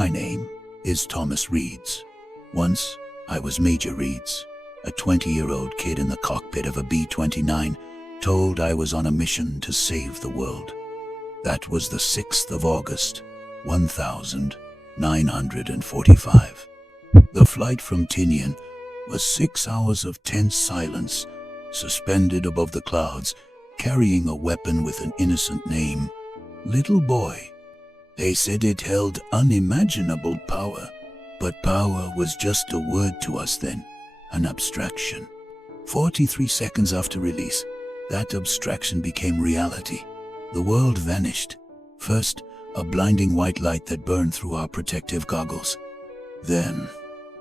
My name is Thomas Reeds. Once, I was Major Reeds, a 20-year-old kid in the cockpit of a B-29, told I was on a mission to save the world. That was the 6th of August, 1945. The flight from Tinian was 6 hours of tense silence, suspended above the clouds, carrying a weapon with an innocent name, Little Boy. They said it held unimaginable power, but power was just a word to us then, an abstraction. 43 seconds after release, that abstraction became reality. The world vanished. First, a blinding white light that burned through our protective goggles. Then,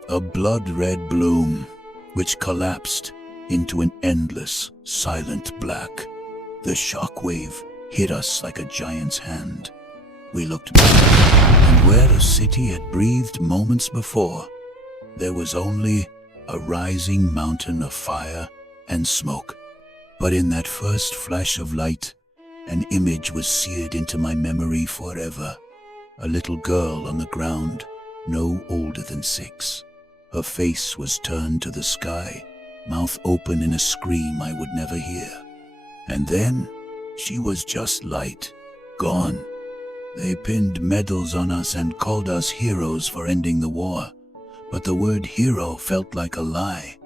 a blood-red bloom, which collapsed into an endless, silent black. The shockwave hit us like a giant's hand. We looked back, and where the city had breathed moments before, there was only a rising mountain of fire and smoke. But in that first flash of light, an image was seared into my memory forever. A little girl on the ground, no older than 6. Her face was turned to the sky, mouth open in a scream I would never hear. And then, she was just light, gone. They pinned medals on us and called us heroes for ending the war. But the word hero felt like a lie.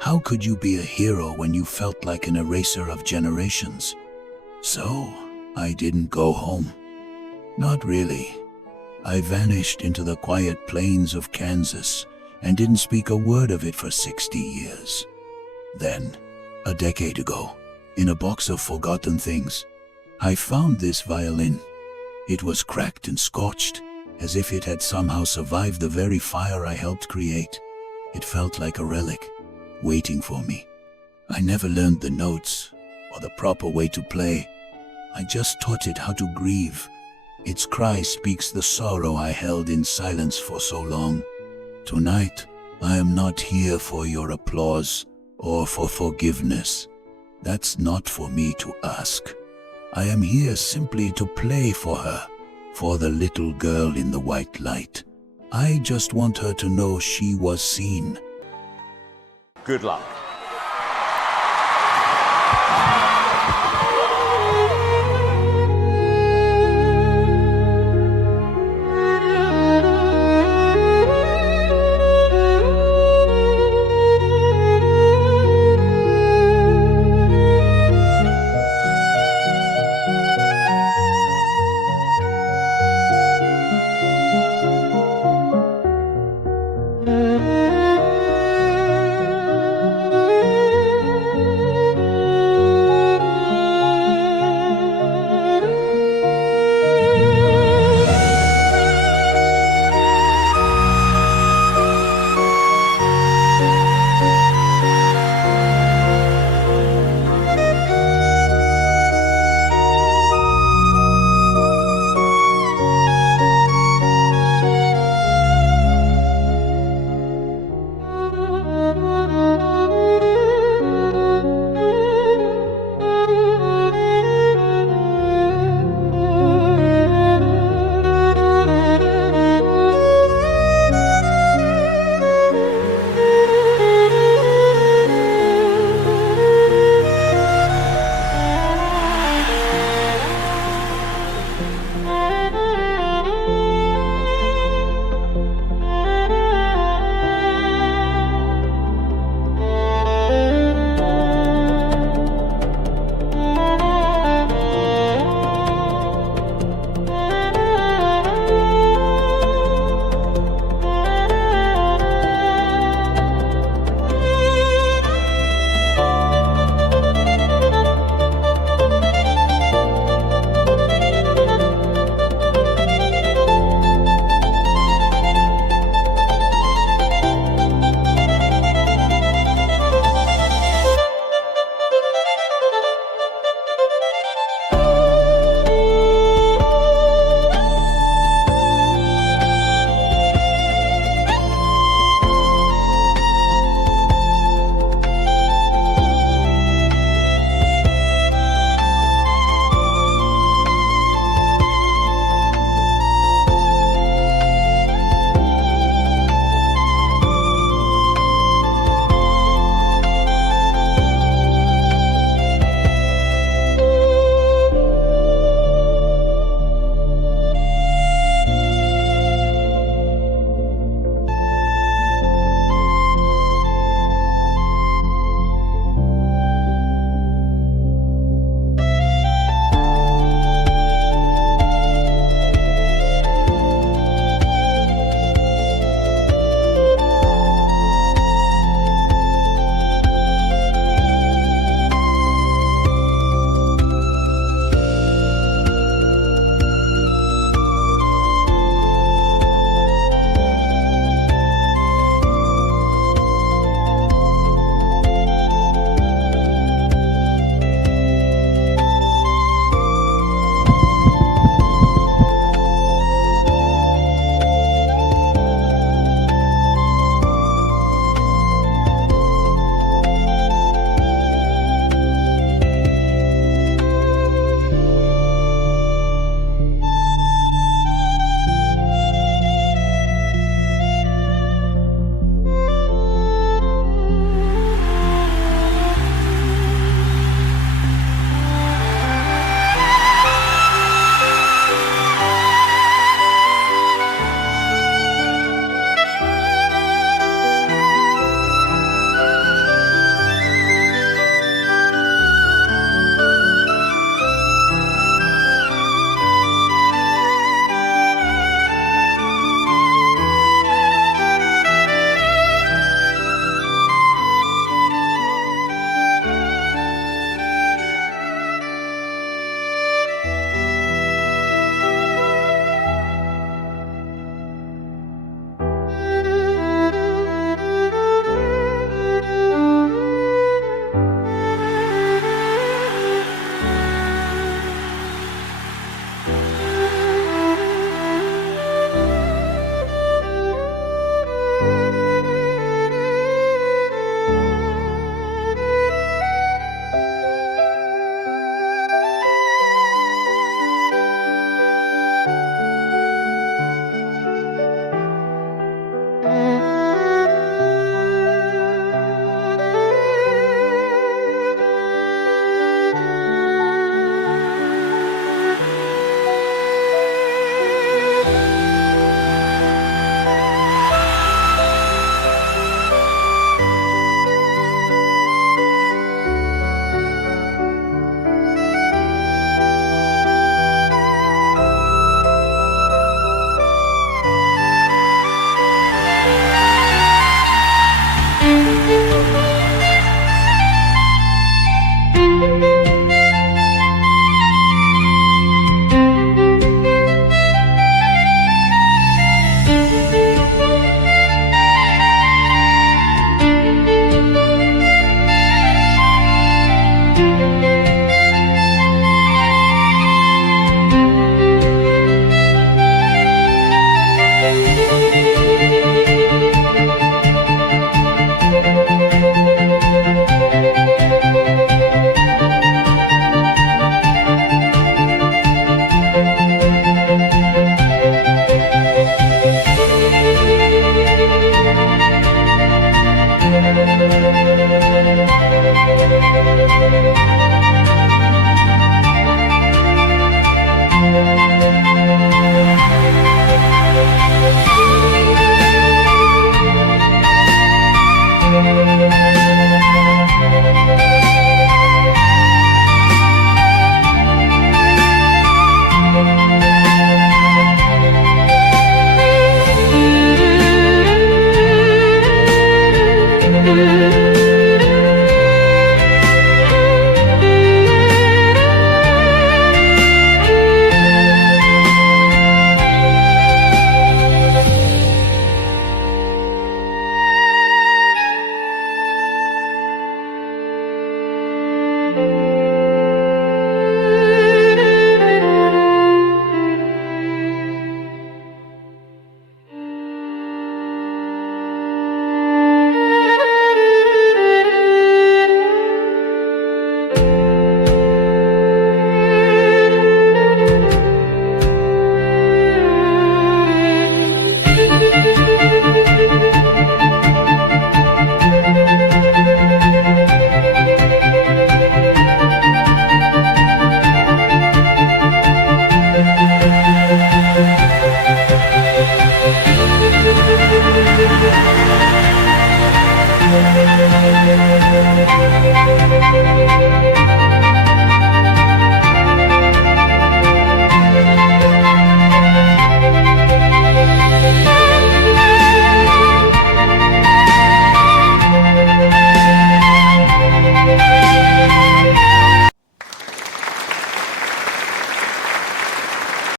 How could you be a hero when you felt like an eraser of generations? So, I didn't go home. Not really. I vanished into the quiet plains of Kansas and didn't speak a word of it for 60 years. Then, a decade ago, in a box of forgotten things, I found this violin. It was cracked and scorched, as if it had somehow survived the very fire I helped create. It felt like a relic, waiting for me. I never learned the notes or the proper way to play. I just taught it how to grieve. Its cry speaks the sorrow I held in silence for so long. Tonight, I am not here for your applause or for forgiveness. That's not for me to ask. I am here simply to play for her, for the little girl in the white light. I just want her to know she was seen. Good luck.